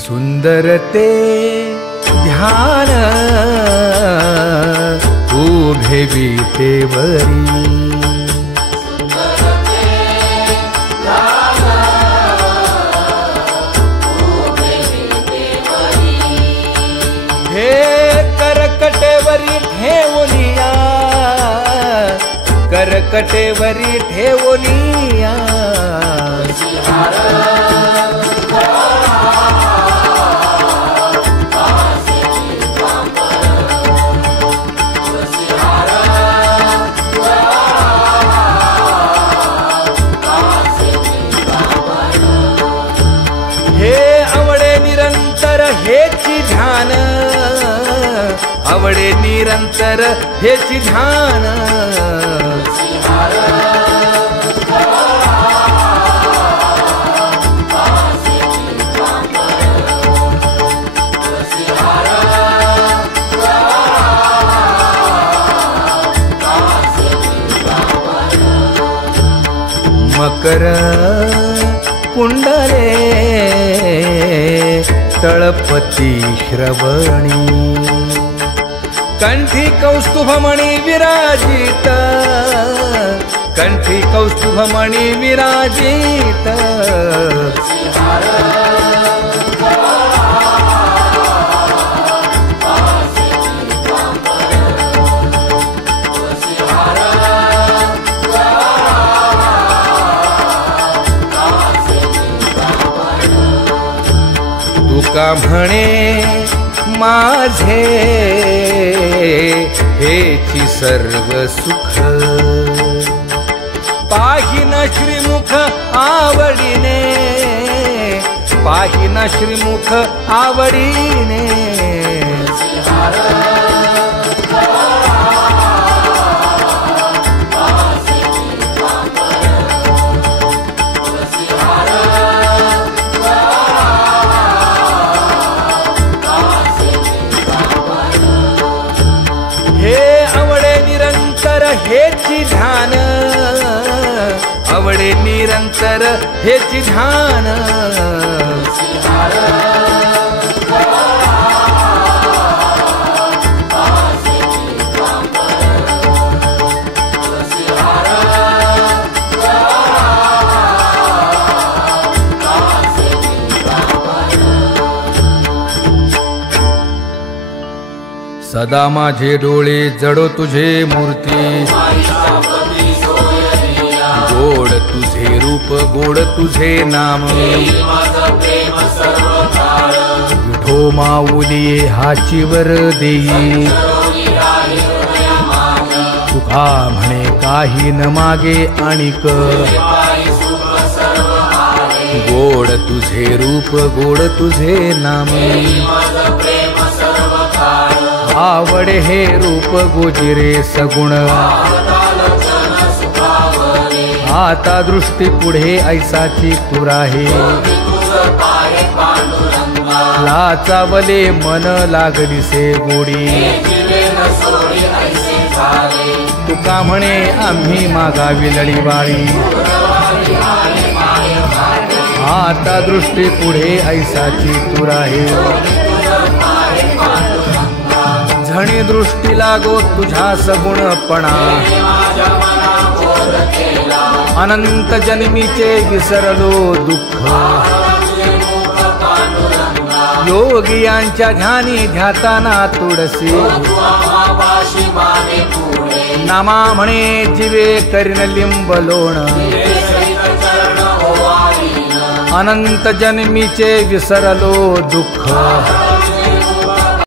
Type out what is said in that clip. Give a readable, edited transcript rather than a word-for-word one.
सुंदर ते ध्यान उभे विटेवरी हे करकटेवरी ठेवलिया करकटेवरी ठेवलिया हेची ध्यान आवडे निरंतर हेची ध्यान मकर कुंडले तळपती श्रवणी कंठी कौस्तुभमणी विराजित कंठी कौस्तुभमणी विराजित तुका म्हणे माझे हेची सर्व सुख पाहिन श्रीमुख आवडीने पाहिन श्रीमुख आवडीने हेची ध्यान आवडे निरंतर हेची ध्यान सदा माझे डोळे जडो तुझे मूर्ती गोड तुझे रूप गोड तुझे नाम विठो माऊली हाचीवर देई तुका म्हणे काही न मागे आणिक गोड तुझे रूप गोड तुझे नाम आवडे हे रूप गोजिरे सगुण आता दृष्टी पुढे ऐसाची तुराहे लाचावले मन लागलीसे गोडी तुका म्हणे आम्ही मागावी लढीबाळी आता दृष्टी पुढे ऐसाची तुराहे झणी दृष्टी लागो तुझ्या सगुणपणा अनंत जन्मीचे विसरलो दुःख योगियांच्या ध्यानी ध्याताना तुळसी नामा म्हणे जीवे करीन लिंब लोण अनंत जन्मीचे विसरलो दुःख